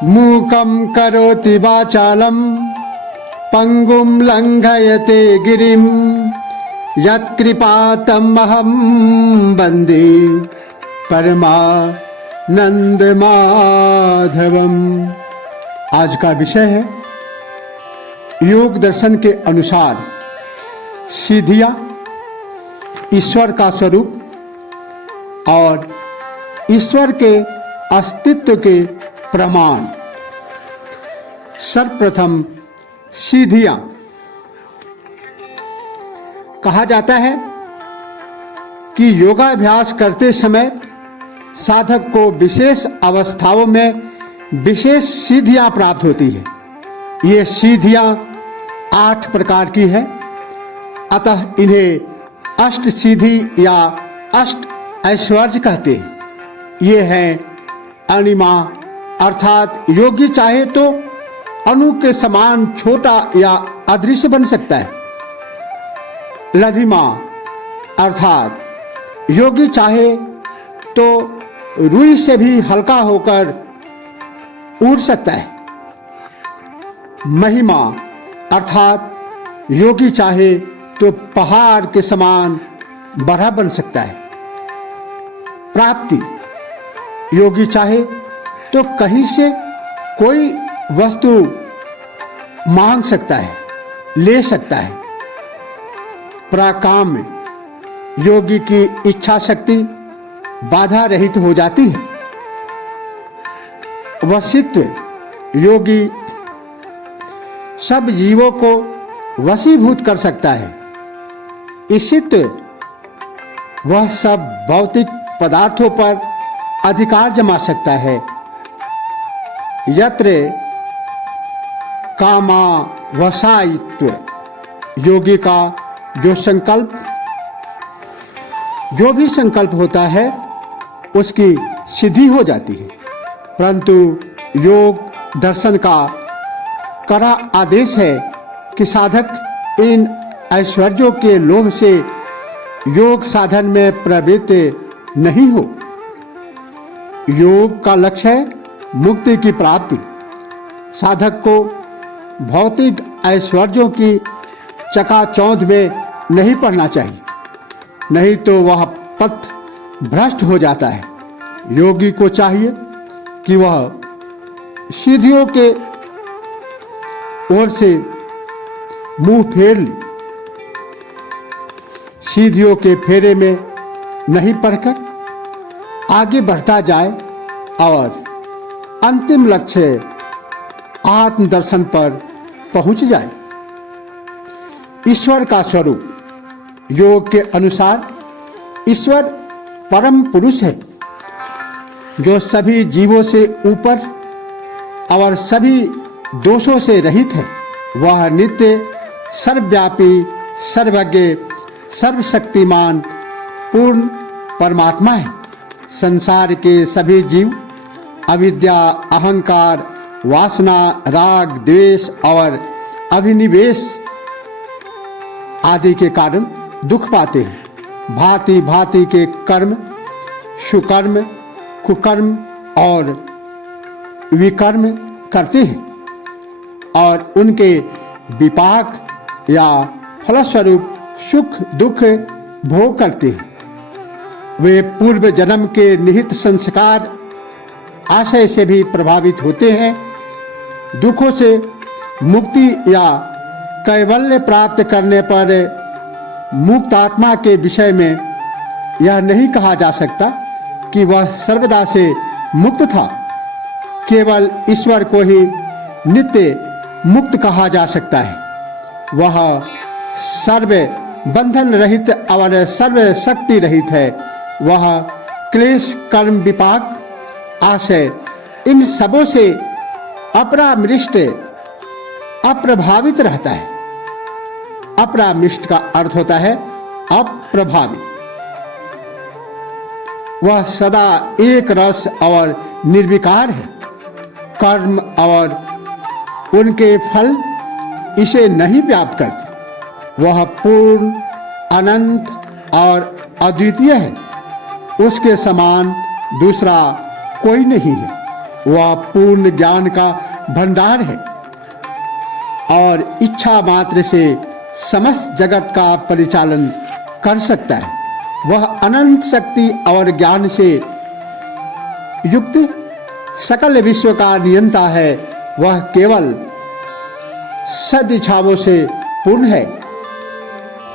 मूकं करोति वाचालं पंगुं लंघयते गिरिं यत्कृपातमहं वन्दे परमानंद माधवम। आज का विषय है योग दर्शन के अनुसार सिद्धियां, ईश्वर का स्वरूप और ईश्वर के अस्तित्व के प्रमाण। सर्वप्रथम सिद्धियां। कहा जाता है कि योगाभ्यास करते समय साधक को विशेष अवस्थाओं में विशेष सिद्धियां प्राप्त होती है। ये सिद्धियां 8 प्रकार की हैं, अतः इन्हें अष्ट सिद्धि या अष्ट ऐश्वर्य कहते हैं। ये हैं अणिमा, अर्थात योगी चाहे तो अणु के समान छोटा या अदृश्य बन सकता है। लधिमा, अर्थात योगी चाहे तो रुई से भी हल्का होकर उड़ सकता है। महिमा, अर्थात योगी चाहे तो पहाड़ के समान बड़ा बन सकता है। प्राप्ति, योगी चाहे तो कहीं से कोई वस्तु मांग सकता है, ले सकता है। प्राकाम्य, योगी की इच्छा शक्ति बाधा रहित हो जाती है। वशीत्व, योगी सब जीवों को वशीभूत कर सकता है। ईशित्व, वह सब भौतिक पदार्थों पर अधिकार जमा सकता है। यत्र कामा वशायित्व, योगी का जो भी संकल्प होता है उसकी सिद्धि हो जाती है। परंतु योग दर्शन का कड़ा आदेश है कि साधक इन ऐश्वर्यों के लोभ से योग साधन में प्रवृत्त नहीं हो। योग का लक्ष्य है मुक्ति की प्राप्ति। साधक को भौतिक ऐश्वर्यों की चकाचौंध में नहीं पड़ना चाहिए, नहीं तो वह पथ भ्रष्ट हो जाता है। योगी को चाहिए कि वह सिद्धियों के ओर से मुंह फेर ले, सिद्धियों के फेरे में नहीं पड़कर आगे बढ़ता जाए और अंतिम लक्ष्य आत्मदर्शन पर पहुंच जाए। ईश्वर का स्वरूप, योग के अनुसार ईश्वर परम पुरुष है जो सभी जीवों से ऊपर और सभी दोषों से रहित है। वह नित्य, सर्वव्यापी, सर्वज्ञ, सर्वशक्तिमान पूर्ण परमात्मा है। संसार के सभी जीव अविद्या, अहंकार, वासना, राग, द्वेष और अभिनिवेश आदि के कारण दुख पाते हैं। भांति भांति के कर्म, सुकर्म, कुकर्म और विकर्म करते हैं और उनके विपाक या फलस्वरूप सुख दुख भोग करते हैं। वे पूर्व जन्म के निहित संस्कार आशय से भी प्रभावित होते हैं। दुखों से मुक्ति या कैवल्य प्राप्त करने पर मुक्त आत्मा के विषय में यह नहीं कहा जा सकता कि वह सर्वदा से मुक्त था। केवल ईश्वर को ही नित्य मुक्त कहा जा सकता है। वह सर्व बंधन रहित और सर्व शक्ति रहित है। वह क्लेश, कर्म, विपाक, आशय इन सबों से अपरामृष्ट, अप्रभावित रहता है। अपरामृष्ट का अर्थ होता है अप्रभावित। वह सदा एक रस और निर्विकार है। कर्म और उनके फल इसे नहीं व्याप्त करते। वह पूर्ण, अनंत और अद्वितीय है। उसके समान दूसरा कोई नहीं है। वह पूर्ण ज्ञान का भंडार है और इच्छा मात्र से समस्त जगत का परिचालन कर सकता है। वह अनंत शक्ति और ज्ञान से युक्त सकल विश्व का नियंता है। वह केवल सदिच्छाओं से पूर्ण है।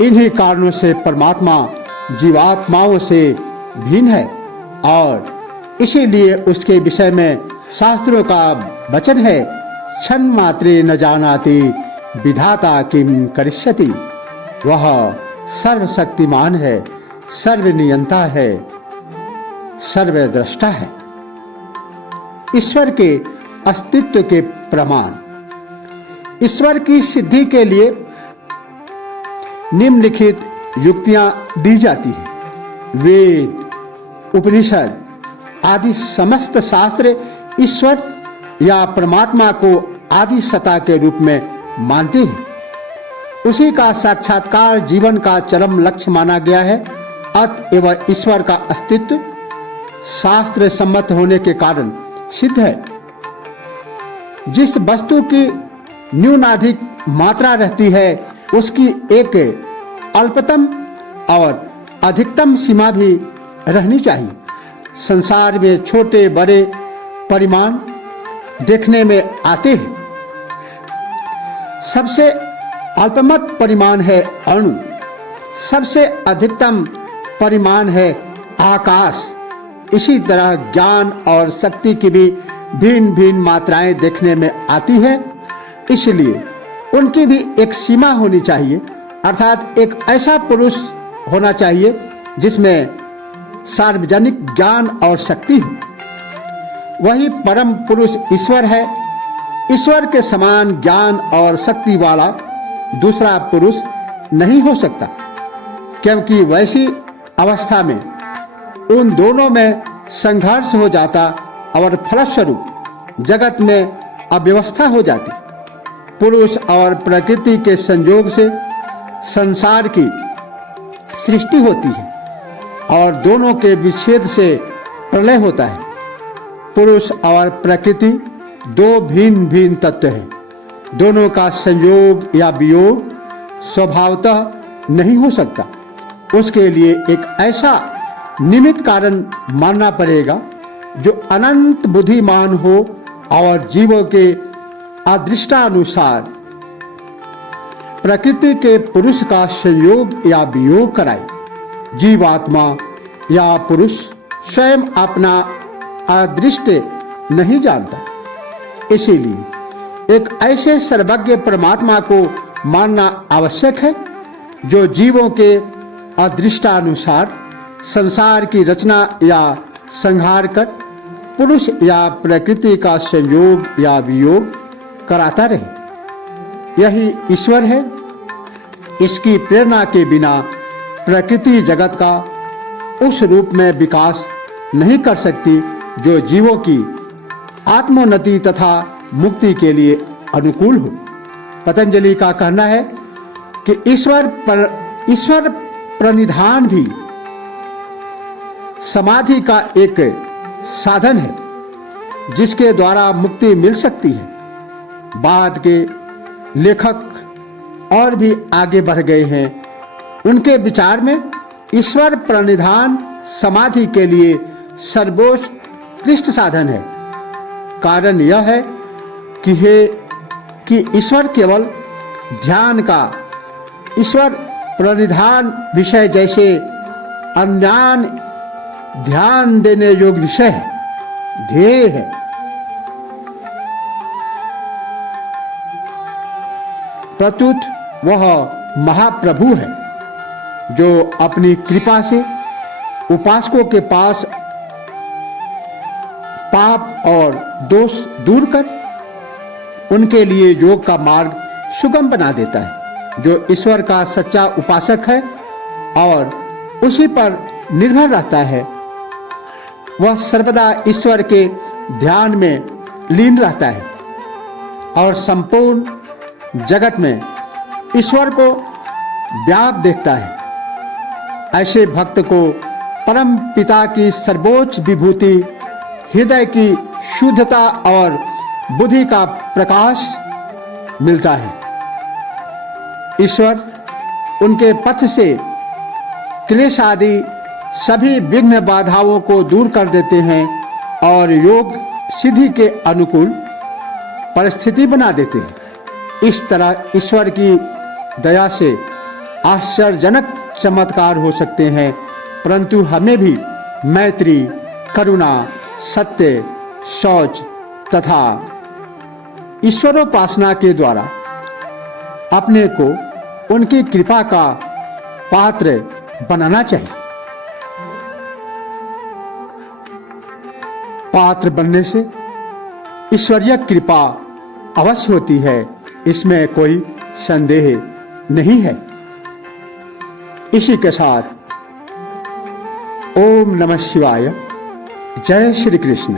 इन्हीं कारणों से परमात्मा जीवात्माओं से भिन्न है और इसीलिए उसके विषय में शास्त्रों का वचन है, क्षण मात्रे न जानाति विधाता किम करिष्यति। वह सर्वशक्तिमान है, सर्वनियंता है, सर्वद्रष्टा है। ईश्वर के अस्तित्व के प्रमाण। ईश्वर की सिद्धि के लिए निम्नलिखित युक्तियां दी जाती हैं। वेद, उपनिषद आदि समस्त शास्त्र ईश्वर या परमात्मा को आदि सत्ता के रूप में मानते हैं। उसी का साक्षात्कार जीवन का चरम लक्ष्य माना गया है। अतएव ईश्वर का अस्तित्व शास्त्र सम्मत होने के कारण सिद्ध है। जिस वस्तु की न्यूनाधिक मात्रा रहती है उसकी एक अल्पतम और अधिकतम सीमा भी रहनी चाहिए। संसार में छोटे बड़े परिमाण देखने में आते हैं। सबसे अल्पमत परिमाण है अणु, सबसे अधिकतम परिमाण है आकाश। इसी तरह ज्ञान और शक्ति की भी भिन्न भिन्न मात्राएं देखने में आती है। इसलिए उनकी भी एक सीमा होनी चाहिए, अर्थात एक ऐसा पुरुष होना चाहिए जिसमें सार्वजनिक ज्ञान और शक्ति हो। वही परम पुरुष ईश्वर है। ईश्वर के समान ज्ञान और शक्ति वाला दूसरा पुरुष नहीं हो सकता, क्योंकि वैसी अवस्था में उन दोनों में संघर्ष हो जाता और फलस्वरूप जगत में अव्यवस्था हो जाती। पुरुष और प्रकृति के संयोग से संसार की सृष्टि होती है और दोनों के विच्छेद से प्रलय होता है। पुरुष और प्रकृति दो भिन्न भिन्न तत्व हैं। दोनों का संयोग या वियोग स्वभावतः नहीं हो सकता। उसके लिए एक ऐसा निमित्त कारण मानना पड़ेगा जो अनंत बुद्धिमान हो और जीवों के अदृष्टानुसार प्रकृति के पुरुष का संयोग या वियोग कराए। जीवात्मा या पुरुष स्वयं अपना अदृष्ट नहीं जानता। इसीलिए एक ऐसे सर्वज्ञ परमात्मा को मानना आवश्यक है जो जीवों के अदृष्टानुसार संसार की रचना या संहार कर पुरुष या प्रकृति का संयोग या वियोग कराता रहे। यही ईश्वर है। इसकी प्रेरणा के बिना प्रकृति जगत का उस रूप में विकास नहीं कर सकती जो जीवों की आत्मोन्नति तथा मुक्ति के लिए अनुकूल हो। पतंजलि का कहना है कि ईश्वर प्रणिधान भी समाधि का एक साधन है जिसके द्वारा मुक्ति मिल सकती है। बाद के लेखक और भी आगे बढ़ गए हैं। उनके विचार में ईश्वर प्रणिधान समाधि के लिए सर्वोत्कृष्ट साधन है। कारण यह है कि ईश्वर केवल ध्यान का, ईश्वर प्रणिधान विषय जैसे अन्य ध्यान देने योग्य विषय है, ध्येय है। प्रत्युत वह महाप्रभु है जो अपनी कृपा से उपासकों के पास पाप और दोष दूर कर उनके लिए योग का मार्ग सुगम बना देता है। जो ईश्वर का सच्चा उपासक है और उसी पर निर्भर रहता है, वह सर्वदा ईश्वर के ध्यान में लीन रहता है और संपूर्ण जगत में ईश्वर को व्याप्त देखता है। ऐसे भक्त को परम पिता की सर्वोच्च विभूति हृदय की शुद्धता और बुद्धि का प्रकाश मिलता है। ईश्वर उनके पथ से क्लेश आदि सभी विघ्न बाधाओं को दूर कर देते हैं और योग सिद्धि के अनुकूल परिस्थिति बना देते हैं। इस तरह ईश्वर की दया से आश्चर्यजनक चमत्कार हो सकते हैं, परंतु हमें भी मैत्री, करुणा, सत्य, शौच तथा ईश्वरोपासना के द्वारा अपने को उनकी कृपा का पात्र बनाना चाहिए। पात्र बनने से ईश्वरीय कृपा अवश्य होती है, इसमें कोई संदेह नहीं है। इसी के साथ ओम नमः शिवाय, जय श्री कृष्ण।